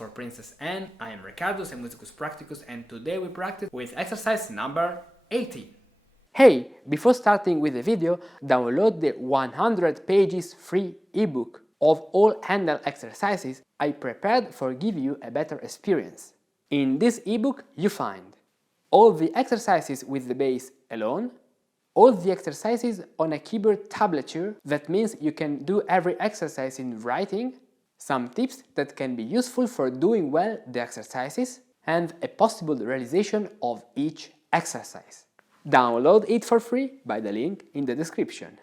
for Princess Anne. I am Riccardo, I'm Musicus Practicus, and today we practice with exercise number 18. Hey, before starting with the video, download the 100 pages free ebook of all Handel exercises I prepared for give you a better experience. In this ebook you find all the exercises with the bass alone, all the exercises on a keyboard tablature, that means you can do every exercise in writing, some tips that can be useful for doing well the exercises, and a possible realization of each exercise. Download it for free by the link in the description.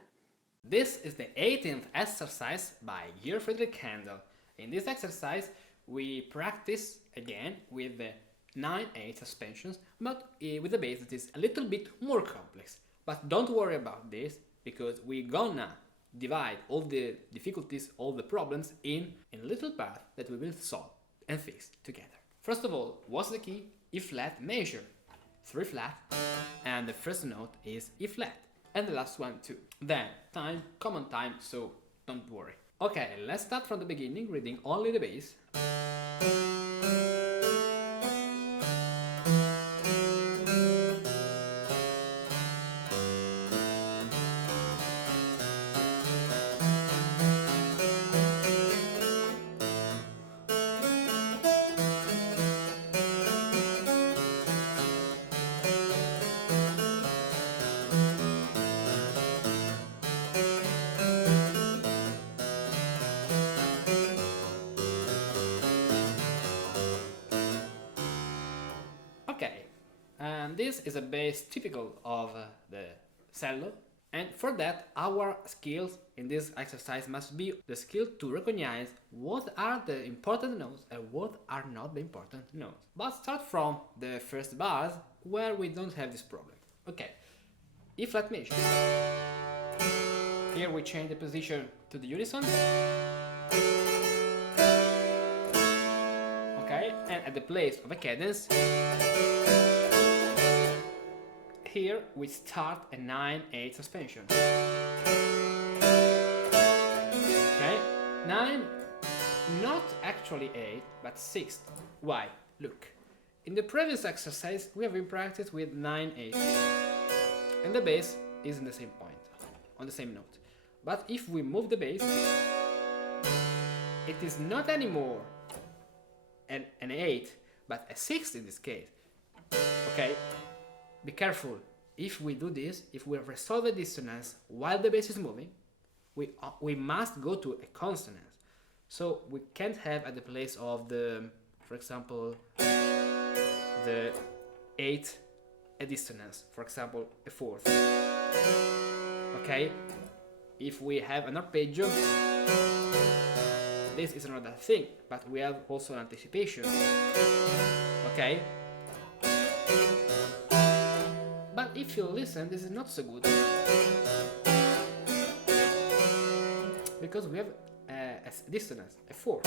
This is the 18th exercise by Georg Friedrich Handel. In this exercise we practice again with the 9/8 suspensions, but with a bass that is a little bit more complex. But don't worry about this, because we're gonna divide all the difficulties, all the problems in little parts that we will solve and fix together. First of all, what's the key? E flat major, 3 flat, and the first note is E flat, and the last one too. Then time, common time, so don't worry. Okay, let's start from the beginning, reading only the bass. Okay, and this is a bass typical of the cello, and for that our skills in this exercise must be the skill to recognize what are the important notes and what are not the important notes. But start from the first bars where we don't have this problem. Okay, E flat major. Here we change the position to the unison. Okay, and at the place of a cadence, here we start a 9/8 suspension. Okay, 9, not actually 8, but 6. Why? Look, in the previous exercise we have been practiced with 9/8, and the bass is in the same point, on the same note. But if we move the bass, it is not anymore an 8, but a 6 in this case. Okay, be careful. If we do this, if we resolve the dissonance while the bass is moving, we must go to a consonant. So we can't have at the place of the, for example, the 8 a dissonance, for example, a 4th. Okay, if we have an arpeggio, this is another thing, but we have also an anticipation. Okay? But if you listen, this is not so good, because we have a dissonance, a 4.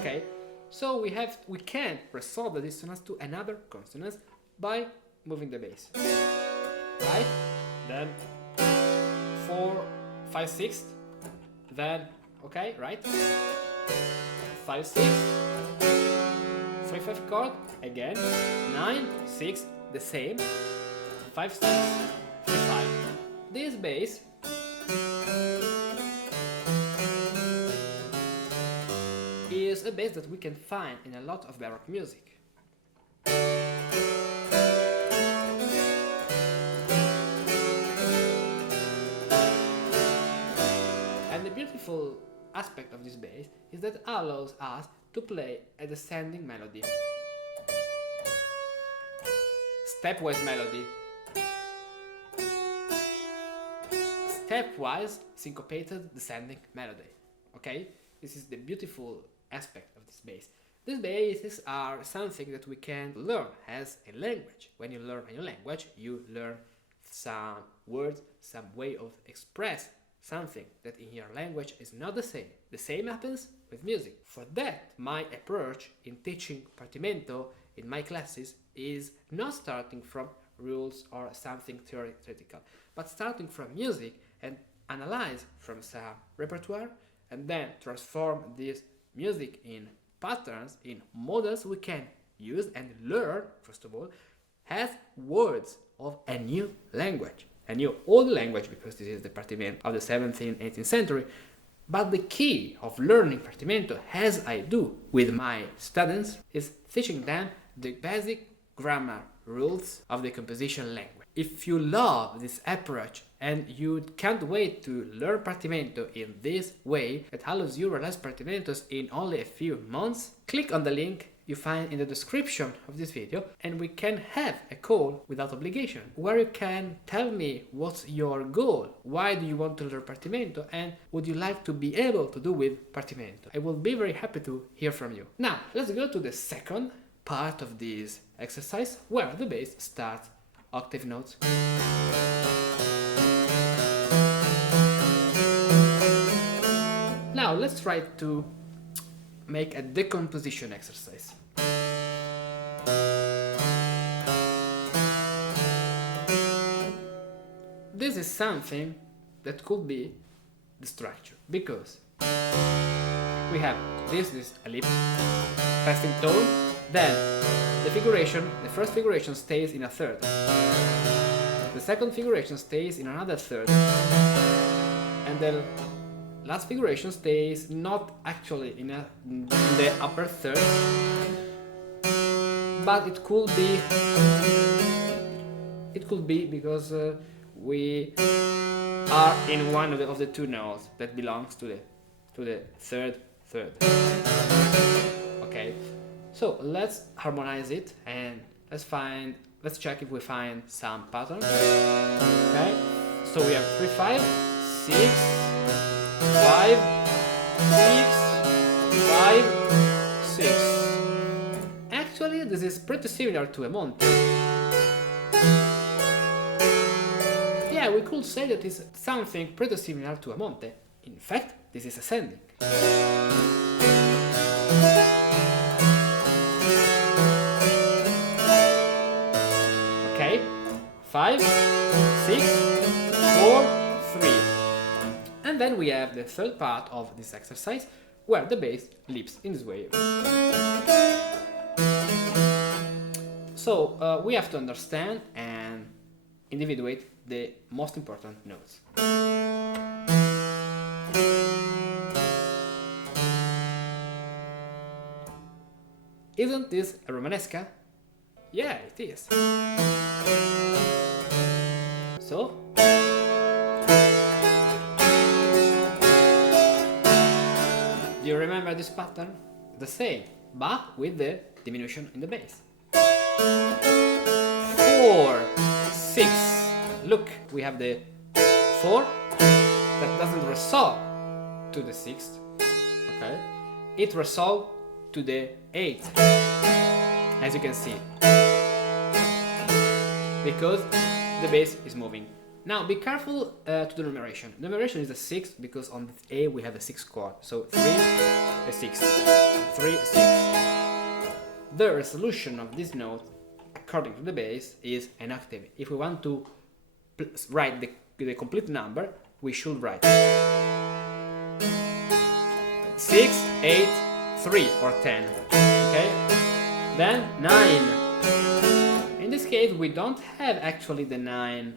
Okay? So we can resolve the dissonance to another consonant by moving the bass. Right? Then 4, 5, 6. Then, okay, right? 5, 6, 3, 5 chord, again, 9, 6, the same, 5, 6, 3, 5. This bass is a bass that we can find in a lot of Baroque music. And the beautiful aspect of this bass is that it allows us to play a descending melody, stepwise melody, stepwise syncopated descending melody. Okay, this is the beautiful aspect of this bass. These basses are something that we can learn as a language. When you learn a new language, you learn some words, some way of express something that in your language is not the same. The same happens with music. For that, my approach in teaching Partimento in my classes is not starting from rules or something theoretical, but starting from music and analyze from some repertoire, and then transform this music in patterns, in models we can use and learn, first of all, as words of a new language, a new old language, because this is the Partimento of the 17th, 18th century. But the key of learning Partimento, as I do with my students, is teaching them the basic grammar rules of the composition language. If you love this approach and you can't wait to learn Partimento in this way that allows you to realize Partimentos in only a few months, click on the link you find in the description of this video and we can have a call without obligation where you can tell me what's your goal, why do you want to learn Partimento, and would you like to be able to do with Partimento. I will be very happy to hear from you. Now let's go to the second part of this exercise where the bass starts octave notes. Now let's try to make a decomposition exercise. This is something that could be the structure, because we have this ellipse, passing tone, then the figuration, the first figuration stays in a third, the second figuration stays in another third, and the last figuration stays not actually in the upper third, but it could be because we are in one of the two notes that belongs to the third. Okay, so let's harmonize it and let's check if we find some pattern. Okay, so we have 3, 5, 6, 5, 6, 5, 6. Actually, this is pretty similar to a monte. Yeah, we could say that it's something pretty similar to a monte. In fact, this is ascending. Okay, 5, 6, 4, 3. And then we have the third part of this exercise where the bass leaps in this way. So we have to understand and individuate the most important notes. Isn't this a Romanesca? Yeah, it is. So do you remember this pattern? The same, but with the diminution in the bass. 4, 6. Look, we have the 4 that doesn't resolve to the 6th. Okay, it resolves to the 8th, as you can see, because the bass is moving. Now be careful to the numeration. Numeration is a 6 because on the A we have a 6 chord, so 3, a 6, 3, 6. The resolution of this note, according to the bass, is an octave. If we want to write the complete number, we should write 6, 8, 3 or 10. Okay? Then 9. In this case, we don't have actually the 9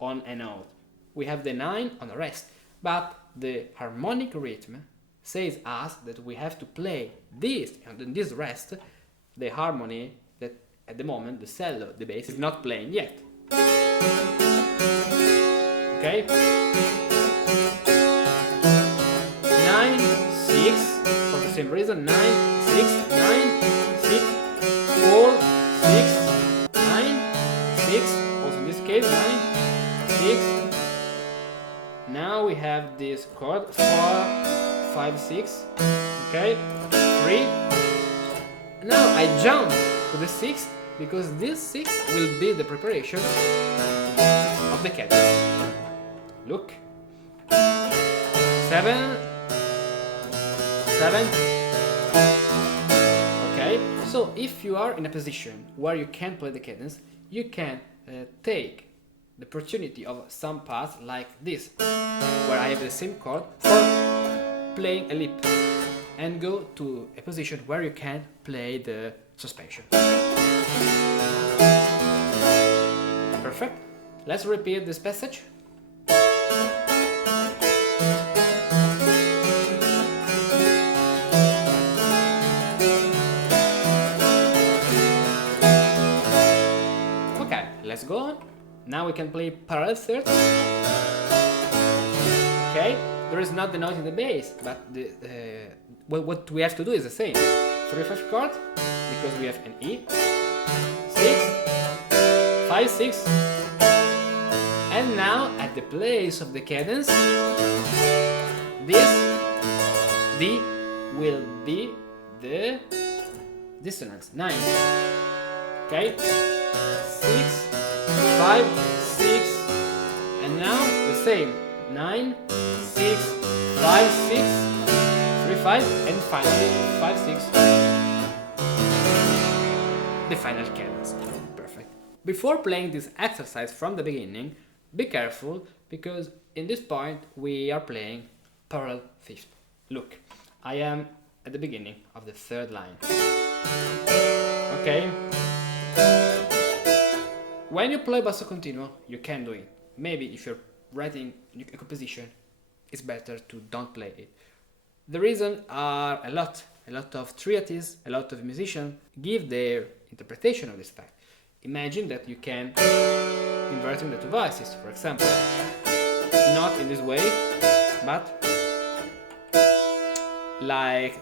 on a note. We have the 9 on the rest, but the harmonic rhythm says us that we have to play this and in this rest the harmony that at the moment the cello, the bass, is not playing yet. Okay? 9, 6, for the same reason, 9, 6, 9, 6, 4, 6, 9, 6, also in this case, 9, 6. Now we have this chord, 4, 5, 6, okay, 3. Now I jump to the 6th because this 6 will be the preparation of the cadence. Look, 7, 7. Okay, so if you are in a position where you can play the cadence, you can take the opportunity of some parts like this, where I have the same chord for playing a leap. and go to a position where you can play the suspension. Perfect. Let's repeat this passage. Okay, let's go on. Now we can play parallel thirds. Okay, there is not the note in the bass, but what we have to do is the same. 3-5 chord, because we have an E, 6, 5, 6, and now at the place of the cadence, this D will be the dissonance, 9. Okay, 6, 5, 6, and now the same, 9, 6, 5, 6, 3, 5, and finally 5, 6, the final cadence. Perfect. Before playing this exercise from the beginning, be careful, because in this point we are playing parallel fifth. Look, I am at the beginning of the third line. Okay? When you play basso continuo, you can do it. Maybe if you're writing a composition, it's better to don't play it. The reason are a lot of treatises, a lot of musicians give their interpretation of this fact. Imagine that you can inverting the two voices, for example, not in this way, but like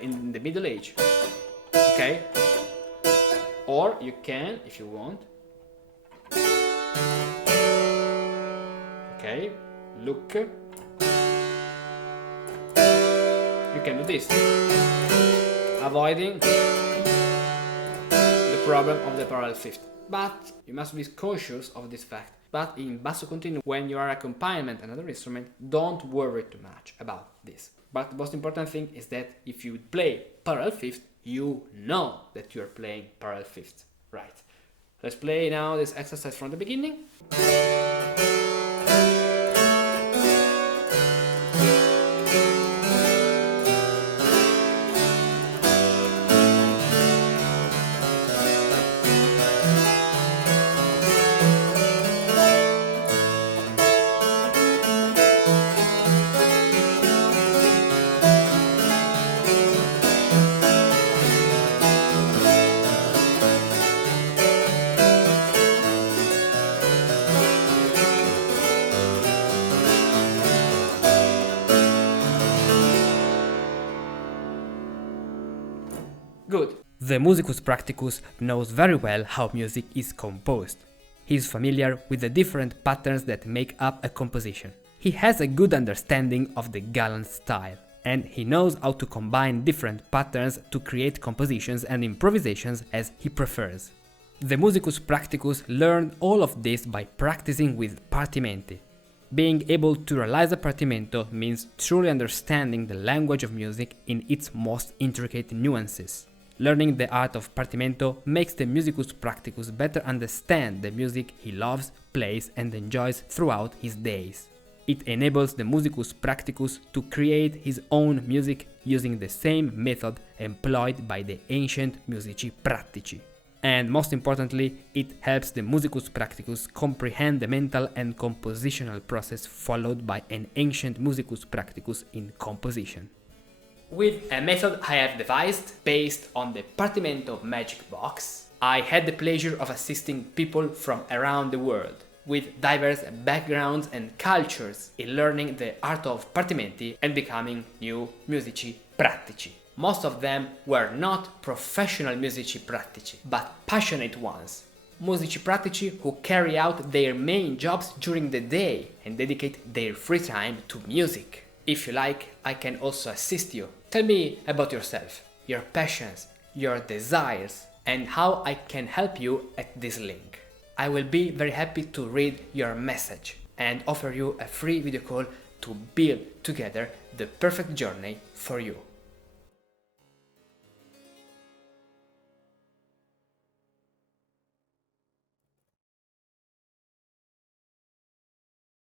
in the Middle Age, okay? Or you can, if you want, okay, look, you can do this, avoiding the problem of the parallel fifth. But you must be conscious of this fact. But in basso continuo, when you are accompaniment another instrument, don't worry too much about this. But the most important thing is that if you play parallel fifth, you know that you are playing parallel fifth, right? Let's play now this exercise from the beginning. Good. The Musicus Practicus knows very well how music is composed. He is familiar with the different patterns that make up a composition. He has a good understanding of the galant style, and he knows how to combine different patterns to create compositions and improvisations as he prefers. The Musicus Practicus learned all of this by practicing with partimenti. Being able to realize a partimento means truly understanding the language of music in its most intricate nuances. Learning the art of partimento makes the Musicus Practicus better understand the music he loves, plays and enjoys throughout his days. It enables the Musicus Practicus to create his own music using the same method employed by the ancient Musici Pratici. And most importantly, it helps the Musicus Practicus comprehend the mental and compositional process followed by an ancient Musicus Practicus in composition. With a method I have devised based on the Partimento Magic Box, I had the pleasure of assisting people from around the world, with diverse backgrounds and cultures, in learning the art of partimenti and becoming new musici pratici. Most of them were not professional musici pratici, but passionate ones. Musici pratici who carry out their main jobs during the day and dedicate their free time to music. If you like, I can also assist you. Tell me about yourself, your passions, your desires, and how I can help you at this link. I will be very happy to read your message and offer you a free video call to build together the perfect journey for you.